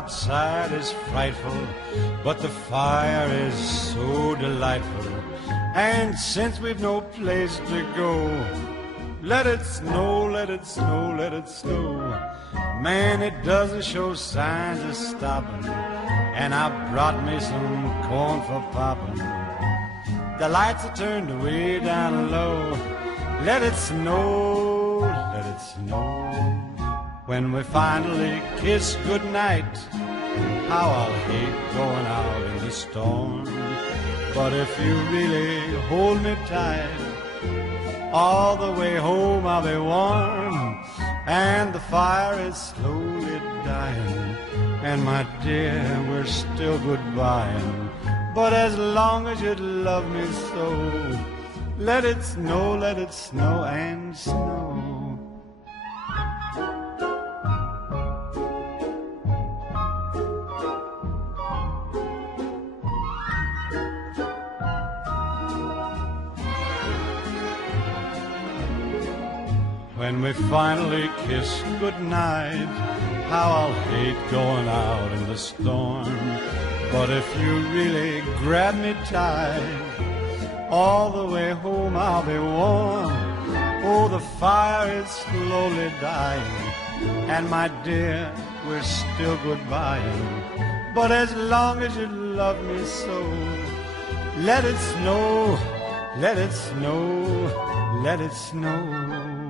outside is frightful, but the fire is so delightful. And since we've no place to go, let it snow, let it snow, let it snow. Man, it doesn't show signs of stopping, and I brought me some corn for popping. The lights are turned way down low. Let it snow, let it snow. When we finally kiss goodnight, how I'll hate going out in the storm. But if you really hold me tight, all the way home I'll be warm. And the fire is slowly dying, and my dear, we're still goodbying. But as long as you love me so, let it snow and snow. When we finally kiss goodnight, how I'll hate going out in the storm. But if you really grab me tight, all the way home I'll be warm. Oh, the fire is slowly dying, and my dear, we're still goodbying. But as long as you love me so, let it snow, let it snow, let it snow.